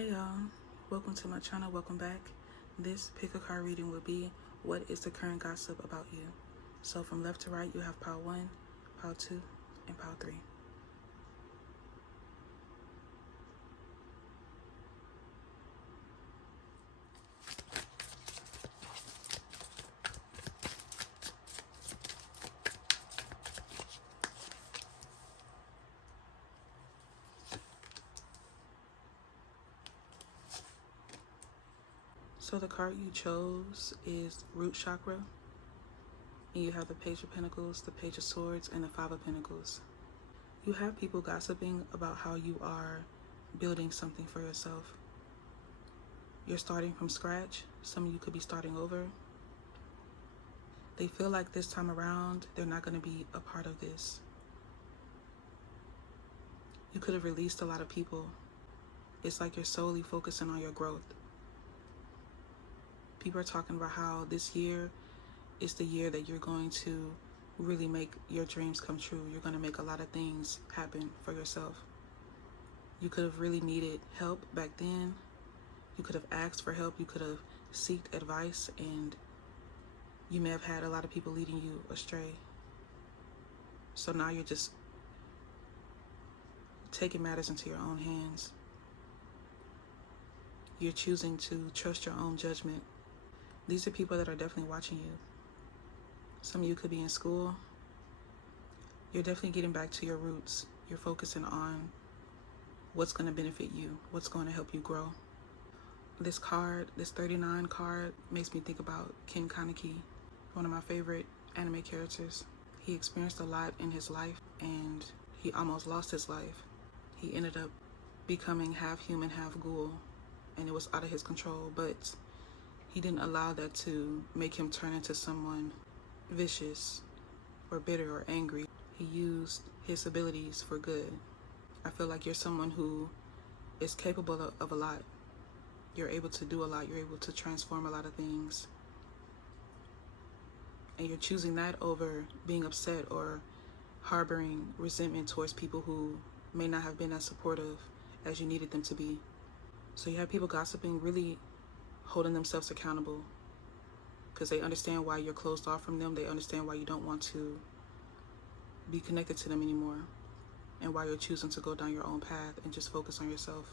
Hey y'all, welcome to my channel, welcome back. This pick a card reading will be what is the current gossip about you. So from left to right you have pile 1, pile 2, and pile 3. So the card you chose is root chakra. And you have the Page of Pentacles, the Page of Swords, and the Five of Pentacles. You have people gossiping about how you are building something for yourself. You're starting from scratch. Some of you could be starting over. They feel like this time around, they're not going to be a part of this. You could have released a lot of people. It's like you're solely focusing on your growth. People are talking about how this year is the year that you're going to really make your dreams come true. You're going to make a lot of things happen for yourself. You could have really needed help back then. You could have asked for help. You could have sought advice, and you may have had a lot of people leading you astray. So now you're just taking matters into your own hands. You're choosing to trust your own judgment. These are people that are definitely watching you. Some of you could be in school. You're definitely getting back to your roots. You're focusing on what's going to benefit you, what's going to help you grow. This card, this 39 card, makes me think about Ken Kaneki, one of my favorite anime characters. He experienced a lot in his life, and he almost lost his life. He ended up becoming half human, half ghoul, and it was out of his control, but he didn't allow that to make him turn into someone vicious or bitter or angry. He used his abilities for good. I feel like you're someone who is capable of a lot. You're able to do a lot. You're able to transform a lot of things. And you're choosing that over being upset or harboring resentment towards people who may not have been as supportive as you needed them to be. So you have people gossiping, really holding themselves accountable, because they understand why you're closed off from them. They understand why you don't want to be connected to them anymore, and why you're choosing to go down your own path and just focus on yourself.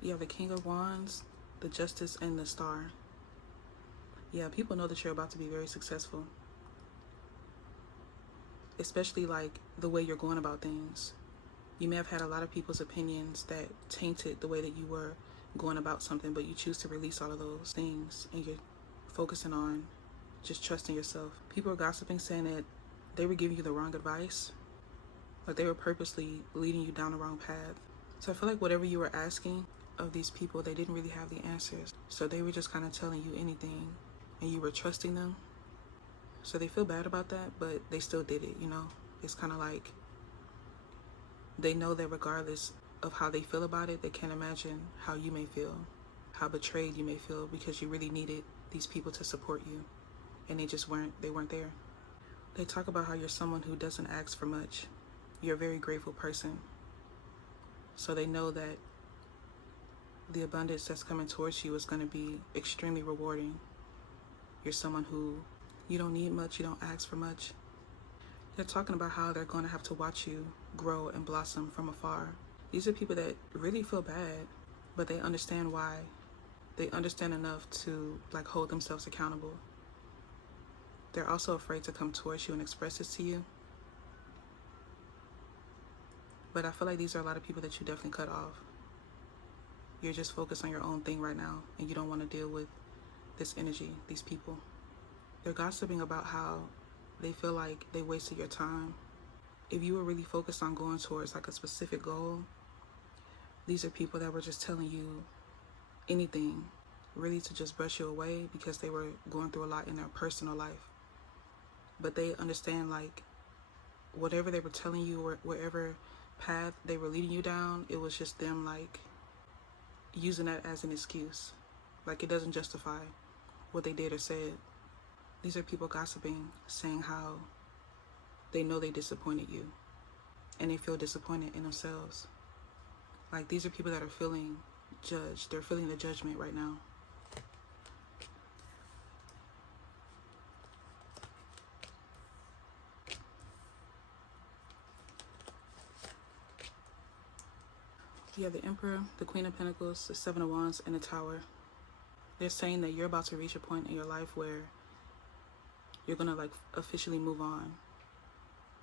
You have the King of Wands, the Justice, and the Star. Yeah, people know that you're about to be very successful, especially like the way you're going about things. You may have had a lot of people's opinions that tainted the way that you were going about something, but you choose to release all of those things, and you're focusing on just trusting yourself. People are gossiping, saying that they were giving you the wrong advice, or they were purposely leading you down the wrong path. So I feel like whatever you were asking of these people, they didn't really have the answers. So they were just kind of telling you anything, and you were trusting them. So they feel bad about that, but they still did it, you know? It's kind of like they know that regardless of how they feel about it, they can't imagine how you may feel, how betrayed you may feel, because you really needed these people to support you, and they weren't there. They talk about how you're someone who doesn't ask for much. You're a very grateful person. So they know that the abundance that's coming towards you is going to be extremely rewarding. You're someone who, you don't need much, you don't ask for much. They're talking about how they're going to have to watch you grow and blossom from afar. These are people that really feel bad, but they understand why. They understand enough to like hold themselves accountable. They're also afraid to come towards you and express this to you. But I feel like these are a lot of people that you definitely cut off. You're just focused on your own thing right now, and you don't want to deal with this energy, these people. They're gossiping about how they feel like they wasted your time. If you were really focused on going towards like a specific goal, these are people that were just telling you anything, really to just brush you away, because they were going through a lot in their personal life. But they understand like whatever they were telling you, or wherever path they were leading you down, it was just them like using that as an excuse. Like it doesn't justify what they did or said. These are people gossiping, saying how they know they disappointed you, and they feel disappointed in themselves. Like, these are people that are feeling judged. They're feeling the judgment right now. You have the Emperor, the Queen of Pentacles, the Seven of Wands, and the Tower. They're saying that you're about to reach a point in your life where you're going to like officially move on.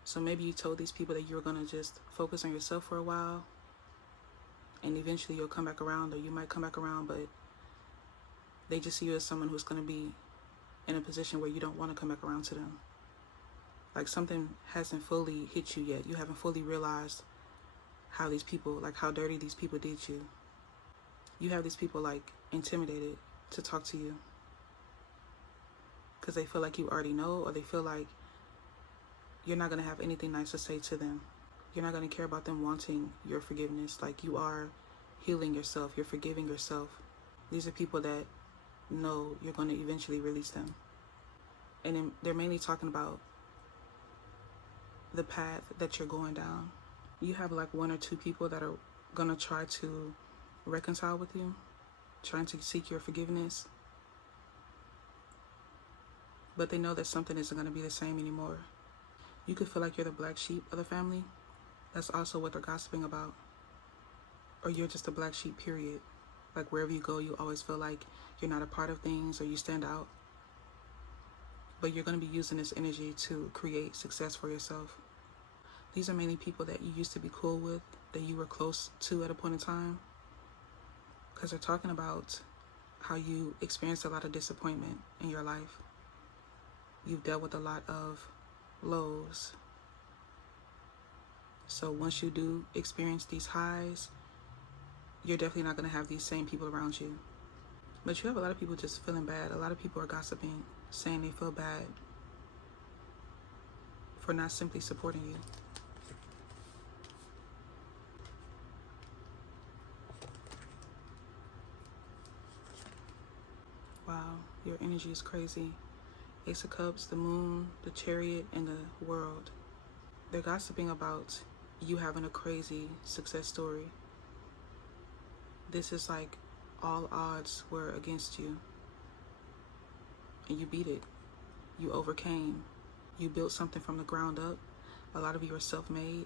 So maybe you told these people that you were going to just focus on yourself for a while, and eventually you'll come back around, or you might come back around, but they just see you as someone who's going to be in a position where you don't want to come back around to them. Like, something hasn't fully hit you yet. You haven't fully realized how these people, like how dirty these people did you. You have these people like intimidated to talk to you because they feel like you already know, or they feel like you're not going to have anything nice to say to them. You're not going to care about them wanting your forgiveness. Like, you are healing yourself. You're forgiving yourself. These are people that know you're going to eventually release them. And then they're mainly talking about the path that you're going down. You have like one or two people that are going to try to reconcile with you, trying to seek your forgiveness. But they know that something isn't going to be the same anymore. You could feel like you're the black sheep of the family. That's also what they're gossiping about. Or you're just a black sheep, period. Like, wherever you go, you always feel like you're not a part of things, or you stand out. But you're going to be using this energy to create success for yourself. These are mainly people that you used to be cool with, that you were close to at a point in time. Because they're talking about how you experienced a lot of disappointment in your life. You've dealt with a lot of lows. So once you do experience these highs, you're definitely not going to have these same people around you. But you have a lot of people just feeling bad. A lot of people are gossiping, saying they feel bad for not simply supporting you. Wow, your energy is crazy. Ace of Cups, the Moon, the Chariot, and the World. They're gossiping about you having a crazy success story. This is like all odds were against you, and you beat it. You overcame. You built something from the ground up. A lot of you are self-made.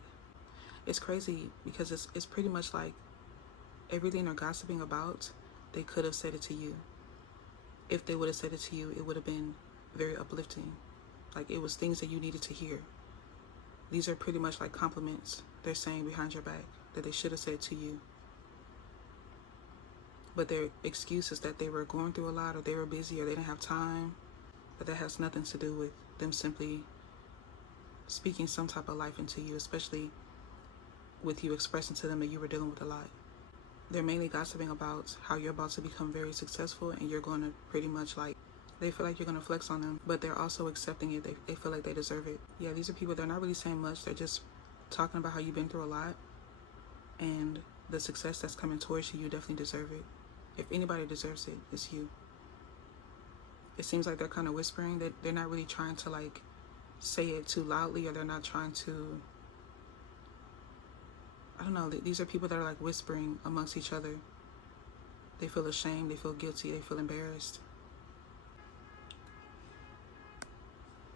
It's crazy because it's pretty much like everything they're gossiping about, they could have said it to you. If they would have said it to you, it would have been very uplifting. Like, it was things that you needed to hear. These are pretty much like compliments they're saying behind your back that they should have said to you. But their excuse is that they were going through a lot, or they were busy, or they didn't have time. But that has nothing to do with them simply speaking some type of life into you, especially with you expressing to them that you were dealing with a lot. They're mainly gossiping about how you're about to become very successful, and you're going to pretty much like, they feel like you're going to flex on them, but they're also accepting it. They feel like they deserve it. Yeah, these are people, they're not really saying much. They're just talking about how you've been through a lot, and the success that's coming towards you, you definitely deserve it. If anybody deserves it, it's you. It seems like they're kind of whispering, that they're not really trying to like say it too loudly, or they're not trying to, I don't know, these are people that are like whispering amongst each other. They feel ashamed, they feel guilty, they feel embarrassed.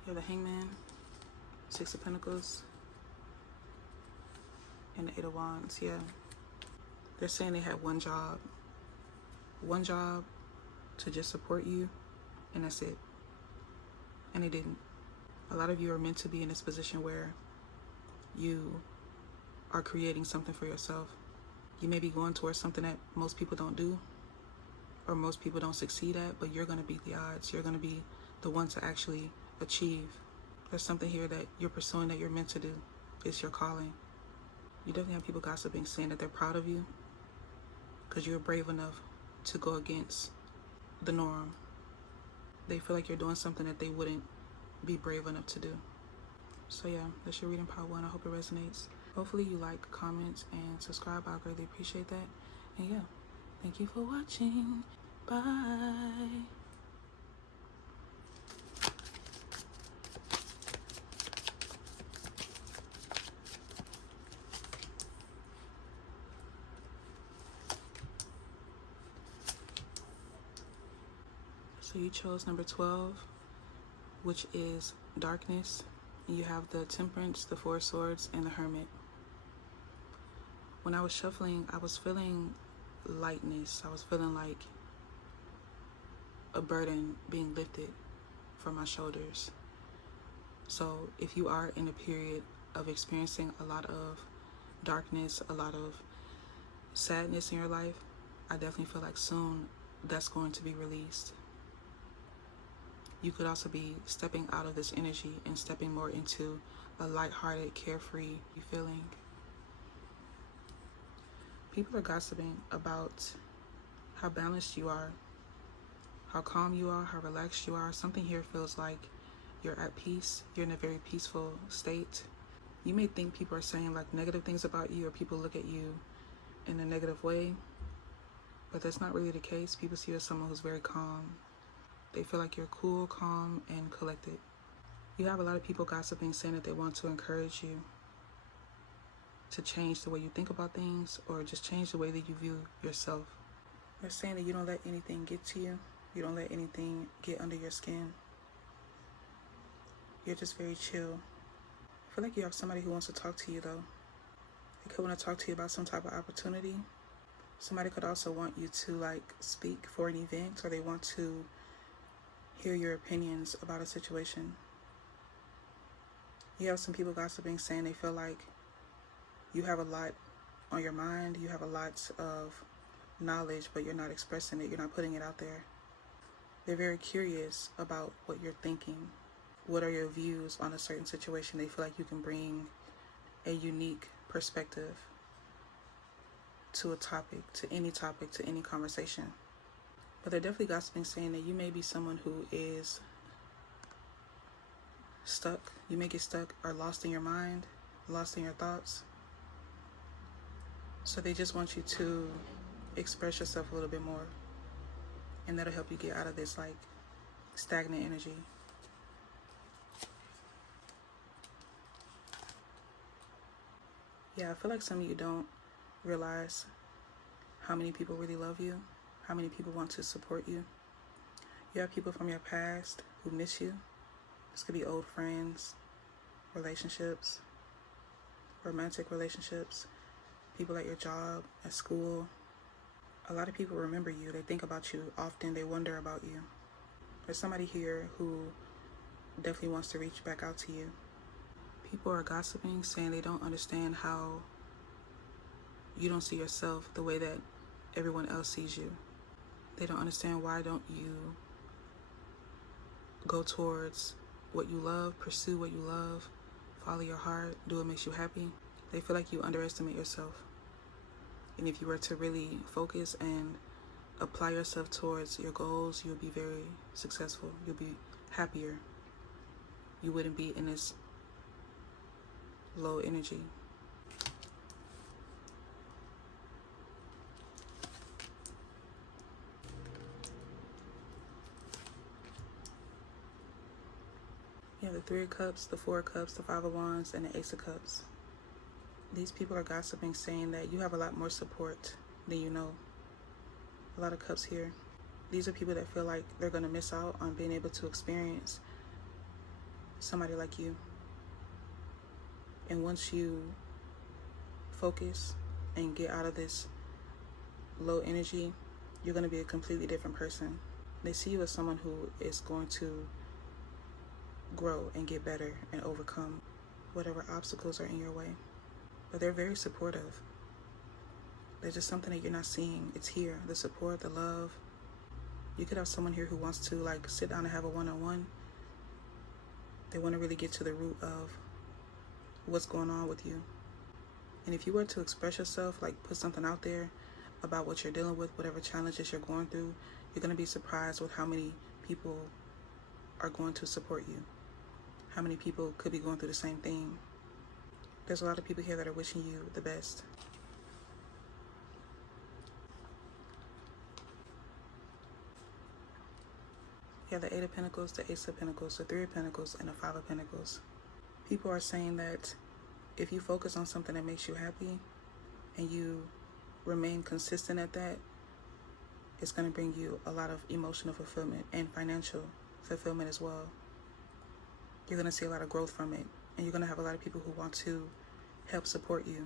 You have the Hangman, Six of Pentacles, and the Eight of Wands. Yeah, they're saying they had one job to just support you, and that's it. And they didn't. A lot of you are meant to be in this position where you are creating something for yourself. You may be going towards something that most people don't do, or most people don't succeed at, but you're going to beat the odds. You're going to be the one to actually achieve. There's something here that you're pursuing that you're meant to do. It's your calling. You definitely have people gossiping, saying that they're proud of you because you're brave enough to go against the norm. They feel like you're doing something that they wouldn't be brave enough to do. So yeah, that's your reading part 1. I hope it resonates. Hopefully you like, comment, and subscribe. I greatly appreciate that. And yeah, thank you for watching. Bye. So you chose number 12, which is darkness. And you have the Temperance, the Four of Swords, and the Hermit. When I was shuffling, I was feeling lightness. I was feeling like a burden being lifted from my shoulders. So if you are in a period of experiencing a lot of darkness, a lot of sadness in your life, I definitely feel like soon that's going to be released. You could also be stepping out of this energy and stepping more into a lighthearted, carefree feeling. People are gossiping about how balanced you are, how calm you are, how relaxed you are. Something here feels like you're at peace. You're in a very peaceful state. You may think people are saying like negative things about you, or people look at you in a negative way, but that's not really the case. People see you as someone who's very calm. They feel like you're cool, calm, and collected. You have a lot of people gossiping, saying that they want to encourage you to change the way you think about things, or just change the way that you view yourself. They're saying that you don't let anything get to you. You don't let anything get under your skin. You're just very chill. I feel like you have somebody who wants to talk to you though. They could want to talk to you about some type of opportunity. Somebody could also want you to like speak for an event, or they want to hear your opinions about a situation. You have some people gossiping, saying they feel like you have a lot on your mind, you have a lot of knowledge, but you're not expressing it, you're not putting it out there. They're very curious about what you're thinking. What are your views on a certain situation? They feel like you can bring a unique perspective to a topic, to any conversation. But they're definitely gossiping, saying that you may be someone who is stuck. You may get stuck or lost in your mind, lost in your thoughts. So they just want you to express yourself a little bit more, and that'll help you get out of this like stagnant energy. Yeah, I feel like some of you don't realize how many people really love you, how many people want to support you. You have people from your past who miss you. This could be old friends, relationships, romantic relationships, people at your job, at school. A lot of people remember you. They think about you often. They wonder about you. There's somebody here who definitely wants to reach back out to you. People are gossiping, saying they don't understand how you don't see yourself the way that everyone else sees you. They don't understand why don't you go towards what you love, pursue what you love, follow your heart, do what makes you happy. They feel like you underestimate yourself. And if you were to really focus and apply yourself towards your goals, you'll be very successful. You'll be happier. You wouldn't be in this low energy. You have the Three of Cups, the Four of Cups, the Five of Wands, and the Ace of Cups. These people are gossiping, saying that you have a lot more support than you know. A lot of cups here. These are people that feel like they're going to miss out on being able to experience somebody like you. And once you focus and get out of this low energy, you're going to be a completely different person. They see you as someone who is going to grow and get better and overcome whatever obstacles are in your way. But they're very supportive. There's just something that you're not seeing. It's here. The support, the love. You could have someone here who wants to like sit down and have a one-on-one. They want to really get to the root of what's going on with you. And if you were to express yourself, like put something out there about what you're dealing with, whatever challenges you're going through, you're going to be surprised with how many people are going to support you. How many people could be going through the same thing. There's a lot of people here that are wishing you the best. You have the Eight of Pentacles, the Ace of Pentacles, the Three of Pentacles, and the Five of Pentacles. People are saying that if you focus on something that makes you happy and you remain consistent at that, It's going to bring you a lot of emotional fulfillment and financial fulfillment as well. You're going to see a lot of growth from it, and you're going to have a lot of people who want to help support you.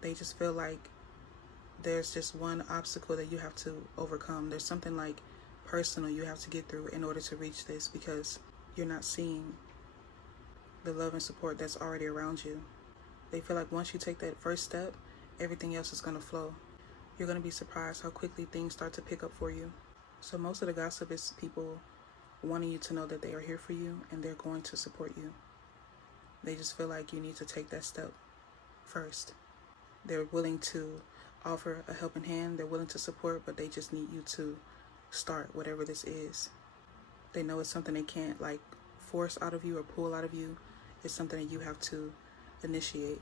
They just feel like there's just one obstacle that you have to overcome. There's something like personal you have to get through in order to reach this, because you're not seeing the love and support that's already around you. They feel like once you take that first step, everything else is going to flow. You're going to be surprised how quickly things start to pick up for you. So most of the gossip is people wanting you to know that they are here for you and they're going to support you. They just feel like you need to take that step first. They're willing to offer a helping hand, they're willing to support, but they just need you to start whatever this is. They know it's something they can't like force out of you or pull out of you. It's something that you have to initiate,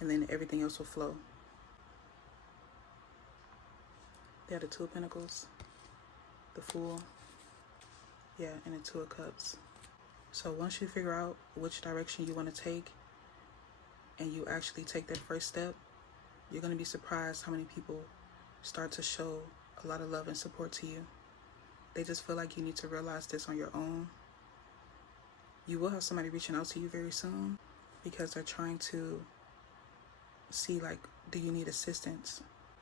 and then everything else will flow. They have the Two of Pentacles, the Fool, and the Two of Cups. So once you figure out which direction you want to take and you actually take that first step, you're going to be surprised how many people start to show a lot of love and support to you. They just feel like you need to realize this on your own. You will have somebody reaching out to you very soon because they're trying to see, like, do you need assistance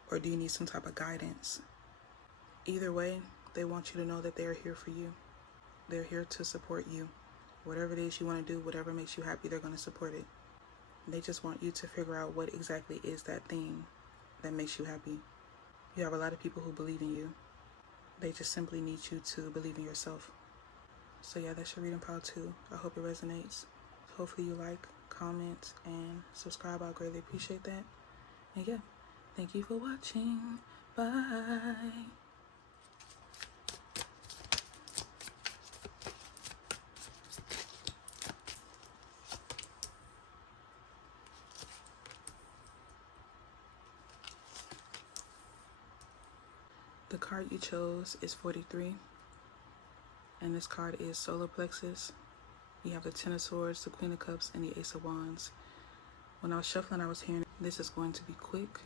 or do you need some type of guidance? Either way, they want you to know that they are here for you. They're here to support you. Whatever it is you want to do, whatever makes you happy, they're going to support it. They just want you to figure out what exactly is that thing that makes you happy. You have a lot of people who believe in you. They just simply need you to believe in yourself. So yeah, that's your reading pile 2. I hope it resonates. Hopefully you like, comment, and subscribe. I'll greatly appreciate that. And yeah, thank you for watching. Bye. The card you chose is 43, and this card is Solar Plexus. You have the Ten of Swords, the Queen of Cups, and the Ace of Wands. When I was shuffling, I was hearing this is going to be quick.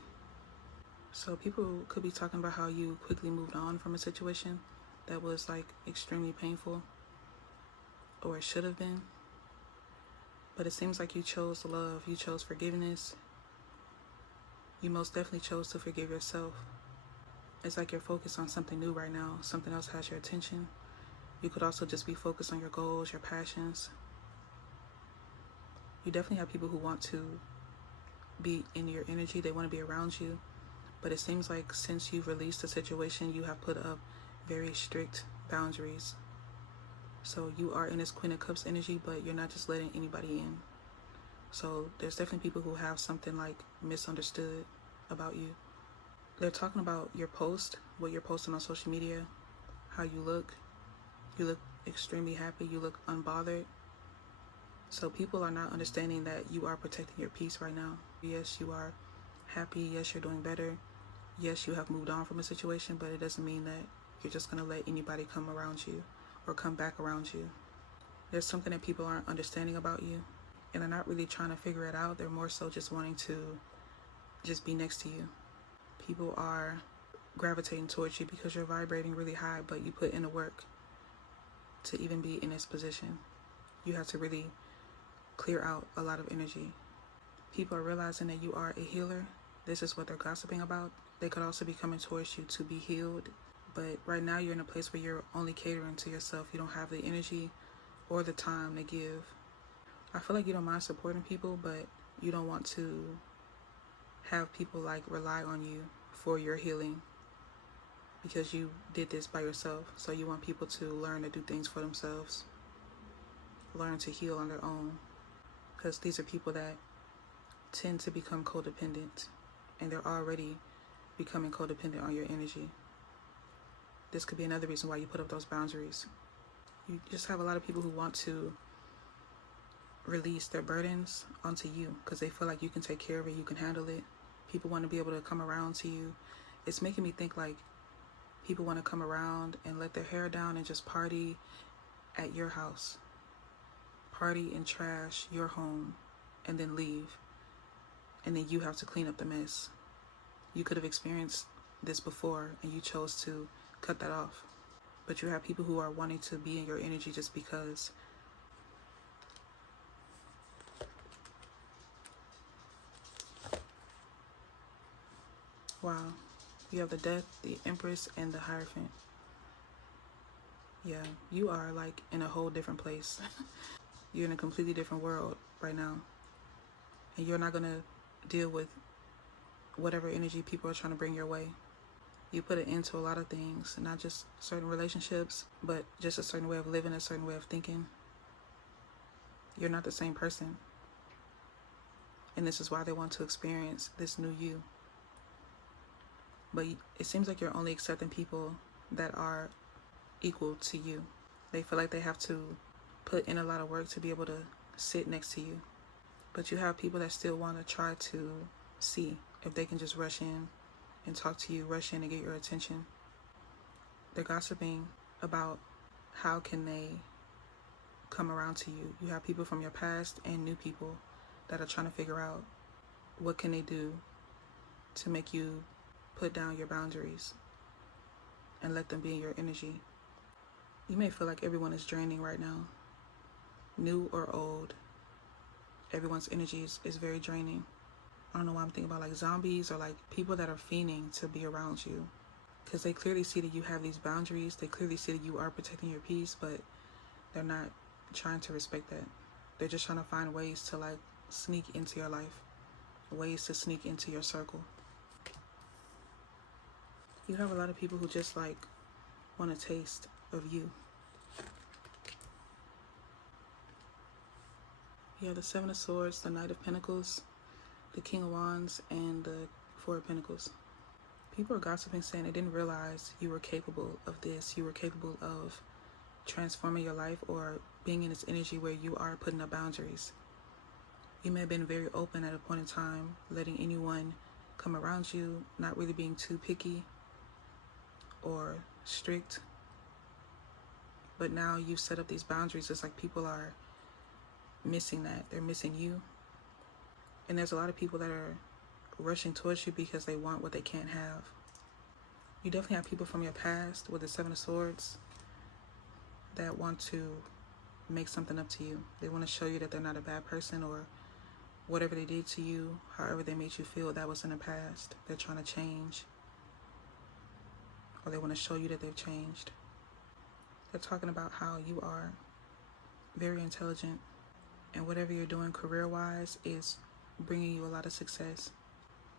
So people could be talking about how you quickly moved on from a situation that was like extremely painful, or it should have been. But it seems like you chose love, you chose forgiveness. You most definitely chose to forgive yourself. It's like you're focused on something new right now. Something else has your attention. You could also just be focused on your goals, your passions. You definitely have people who want to be in your energy. They want to be around you. But it seems like since you've released the situation, you have put up very strict boundaries. So you are in this Queen of Cups energy, but you're not just letting anybody in. So there's definitely people who have something like misunderstood about you. They're talking about your post, what you're posting on social media, how you look. You look extremely happy. You look unbothered. So people are not understanding that you are protecting your peace right now. Yes, you are happy. Yes, you're doing better. Yes, you have moved on from a situation, but it doesn't mean that you're just going to let anybody come around you or come back around you. There's something that people aren't understanding about you, and they're not really trying to figure it out. They're more so just wanting to just be next to you. People are gravitating towards you because you're vibrating really high, but you put in the work to even be in this position. You have to really clear out a lot of energy. People are realizing that you are a healer. This is what they're gossiping about. They could also be coming towards you to be healed, but right now you're in a place where you're only catering to yourself. You don't have the energy or the time to give. I feel like you don't mind supporting people, but you don't want to have people like rely on you for your healing because you did this by yourself. So you want people to learn to do things for themselves, learn to heal on their own, because these are people that tend to become codependent, and they're already becoming codependent on your energy. This could be another reason why you put up those boundaries. You just have a lot of people who want to release their burdens onto you because they feel like you can take care of it, you can handle it. People want to be able to come around to you. It's making me think like people want to come around and let their hair down and just party at your house. Party and trash your home and then leave. And then you have to clean up the mess. You could have experienced this before and you chose to cut that off. But you have people who are wanting to be in your energy just because. Wow. You have the Death, the Empress, and the Hierophant. Yeah, you are like in a whole different place. You're in a completely different world right now. And you're not going to deal with whatever energy people are trying to bring your way. You put an end to a lot of things, not just certain relationships, but just a certain way of living, a certain way of thinking. You're not the same person. And this is why they want to experience this new you. But it seems like you're only accepting people that are equal to you. They feel like they have to put in a lot of work to be able to sit next to you. But you have people that still want to try to see if they can just rush in and talk to you, rush in and get your attention. They're gossiping about how can they come around to you. You have people from your past and new people that are trying to figure out what can they do to make you put down your boundaries and let them be in your energy. You may feel like everyone is draining right now, new or old. Everyone's energy is very draining. I don't know why I'm thinking about like zombies or like people that are fiending to be around you, because they clearly see that you have these boundaries. They clearly see that you are protecting your peace, but they're not trying to respect that. They're just trying to find ways to like sneak into your life, ways to sneak into your circle. You have a lot of people who just like want a taste of you. You have the Seven of Swords, the Knight of Pentacles, the King of Wands, and the Four of Pentacles. People are gossiping, saying they didn't realize you were capable of this. You were capable of transforming your life or being in this energy where you are putting up boundaries. You may have been very open at a point in time, letting anyone come around you, not really being too picky or strict. But now you've set up these boundaries. It's like people are missing that. They're missing you. And there's a lot of people that are rushing towards you because they want what they can't have. You definitely have people from your past with the Seven of Swords that want to make something up to you. They want to show you that they're not a bad person, or whatever they did to you, however they made you feel, that was in the past. They're trying to change. Or they want to show you that they've changed. They're talking about how you are very intelligent, and whatever you're doing career-wise is bringing you a lot of success.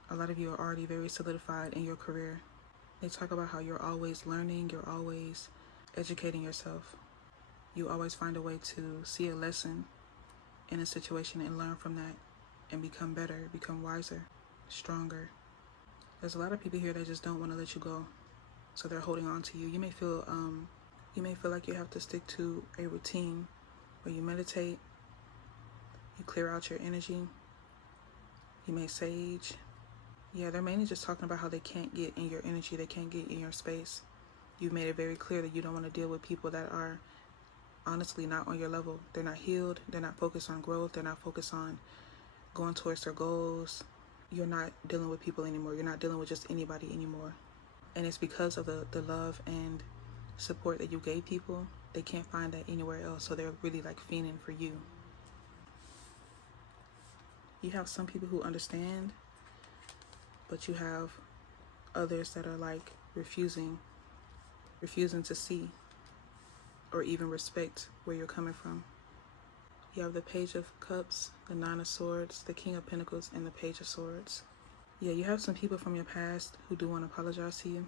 A lot of you are already very solidified in your career. They talk about how you're always learning, you're always educating yourself. You always find a way to see a lesson in a situation and learn from that and become better, become wiser, stronger. There's a lot of people here that just don't want to let you go, so they're holding on to you. You may feel like you have to stick to a routine where you meditate, you clear out your energy, you may sage. Yeah, they're mainly just talking about how they can't get in your energy, they can't get in your space. You've made it very clear that you don't want to deal with people that are honestly not on your level. They're not healed, they're not focused on growth, they're not focused on going towards their goals. You're not dealing with people anymore. You're not dealing with just anybody anymore. And it's because of the love and support that you gave people. They can't find that anywhere else, so they're really like fiending for you. You have some people who understand, but you have others that are like refusing to see or even respect where you're coming from. You have the Page of Cups, the Nine of Swords, the King of Pentacles, and the Page of Swords. Yeah, you have some people from your past who do want to apologize to you.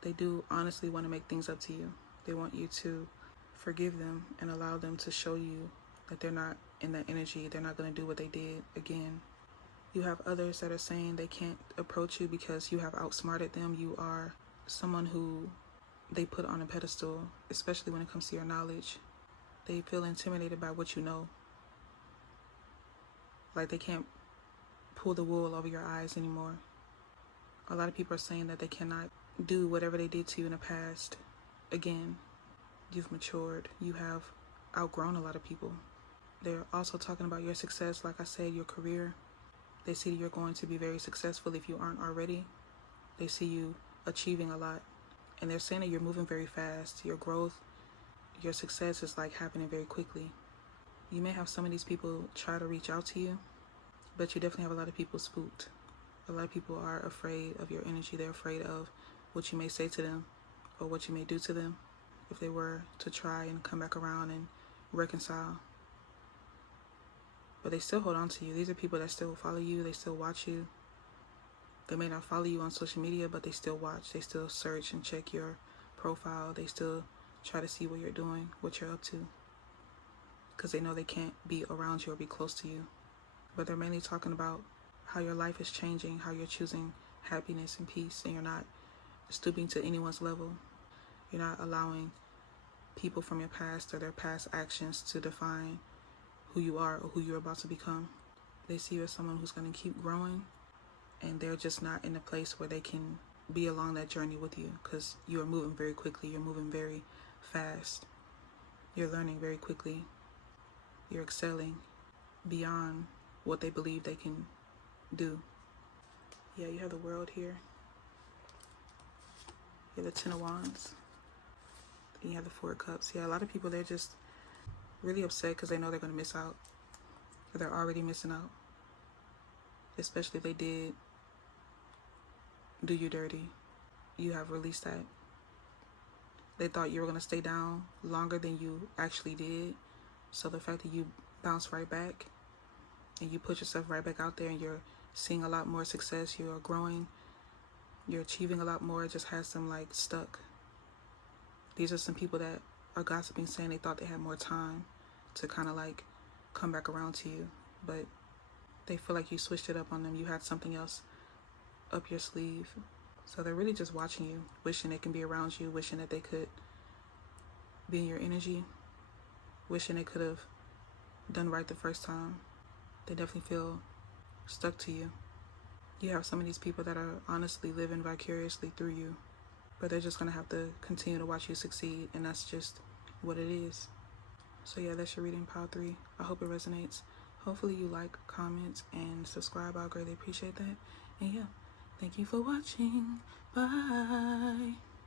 They do honestly want to make things up to you. They want you to forgive them and allow them to show you that they're not in that energy. They're not going to do what they did again. You have others that are saying they can't approach you because you have outsmarted them. You are someone who they put on a pedestal, especially when it comes to your knowledge. They feel intimidated by what you know. Like they can't pull the wool over your eyes anymore. A lot of people are saying that they cannot do whatever they did to you in the past again. You've matured. You have outgrown a lot of people. They're also talking about your success, like I said, your career. They see that you're going to be very successful if you aren't already. They see you achieving a lot. And they're saying that you're moving very fast. Your growth, your success is like happening very quickly. You may have some of these people try to reach out to you, but you definitely have a lot of people spooked. A lot of people are afraid of your energy. They're afraid of what you may say to them or what you may do to them if they were to try and come back around and reconcile. But they still hold on to you. These are people that still follow you. They still watch you. They may not follow you on social media, but they still watch. They still search and check your profile. They still try to see what you're doing, what you're up to, because they know they can't be around you or be close to you. But they're mainly talking about how your life is changing, how you're choosing happiness and peace, and you're not stooping to anyone's level. You're not allowing people from your past or their past actions to define who you are or who you're about to become. They see you as someone who's going to keep growing, and they're just not in a place where they can be along that journey with you, because you are moving very quickly. You're moving very fast. You're learning very quickly. You're excelling beyond what they believe they can do. Yeah, you have the World here. You have the Ten of Wands. And you have the Four of Cups. Yeah, a lot of people, they're just really upset because they know they're going to miss out. Or they're already missing out. Especially if they did do you dirty. You have released that. They thought you were going to stay down longer than you actually did. So the fact that you bounce right back and you put yourself right back out there and you're seeing a lot more success, you're growing, you're achieving a lot more, it just has them like stuck. These are some people that are gossiping, saying they thought they had more time to kind of like come back around to you, but they feel like you switched it up on them. You had something else up your sleeve. So they're really just watching you, wishing they can be around you, wishing that they could be in your energy, wishing they could have done right the first time. They definitely feel stuck to you. You have some of these people that are honestly living vicariously through you, but they're just going to have to continue to watch you succeed, and that's just what it is. So yeah, that's your reading, pile 3. I hope it resonates. Hopefully you like, comment, and subscribe. I'll greatly appreciate that. And yeah, thank you for watching. Bye.